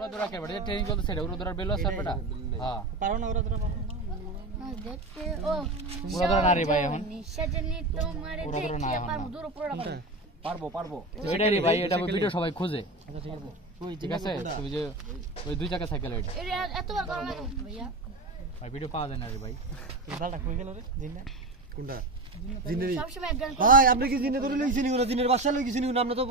উড়া দৌড়া কে বেটা ট্রেনিং চলতে সেটা উড়া দৌড়ার বেল আছে বেটা হ্যাঁ পারো না উড়া দৌড়া পারো না দেখতে ও উড়া দৌড়া না রে ভাই এখন নিশাজনি তোমারে দেখি পারমু দূর পুরোটা পারবো এটাই রে ভাই এটা ভিডিও সবাই খোঁজে আচ্ছা ঠিক আছে ঠিক আছে তুই যে ওই দুই চাকা সাইকেল এটা এটা এতবার করা লাগে ভাইয়া ভাই ভিডিও পাওয়া যায় না রে ভাই দালটা কই গেল রে জিন্না কোনটা জিনেরি সবসময় একজন ভাই আপনি কি জিনে ধরে লইছেন না জিনের বাসা লইছেন না আমরা তো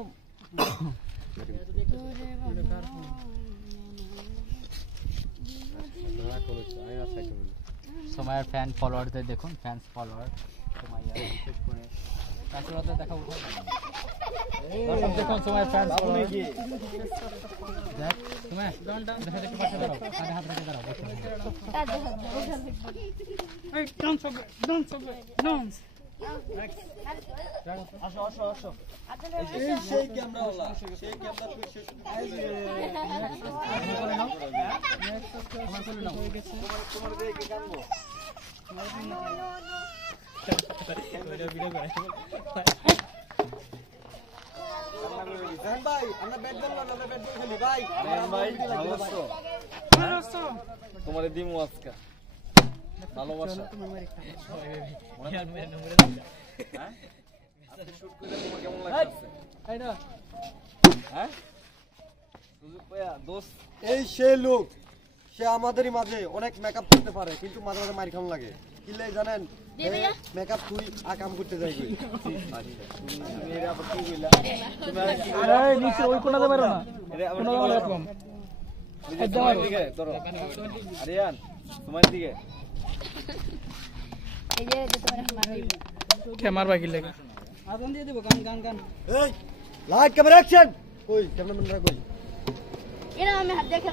সময়ের ফ্যান ফলোয়ারদের দেখুন ফ্যান্স ফলোয়ার সময় করে তারপরে দেখা উঠে দর্শক দেখুন সময়ের ফ্যান্স ফলোয়ার দেখ তুমি দেখা দেখতে পাশে দাঁড়াও আগে হাত রেখে দাঁড়াও এই ডান্স আসো এই সেই ক্যামেরাওয়ালা সেই ক্যামেরা তুই শেষ তোমার দেখে কানবো জান ভাই আমরা ব্যাট বল খেলি ভাই ভাই ভালো আছো তোমারে দিমু আজকে ভালোবাসা হ্যাঁ আজকে শুট করে তোমার কেমন লাগছে এইটা হ্যাঁ সুযোগ পায়া দোস্ত এই সেই লোক সে আমাদেরই মাঝে অনেক মেকআপ করতে পারে কিন্তু মাঝে মাঝে মার খান লাগে কি লাই জানেন মেকআপ তুই কাম করতে যাই কই তুমি এর আবার কি কইলা তুমি আর কি কইলা এই নিচে ওই কোণাতে পারো না এর আবার কোণা কি রাখলাম তোমার দিকে ধরো আরিয়ান তোমার দিকে এই যে তোমার মারই কে মারবা কি লাগে আদান দিয়ে দেব গান এই লাইট ক্যামেরা অ্যাকশন কই ক্যামেরাম্যানরা কই এরা আমি হাত দেখে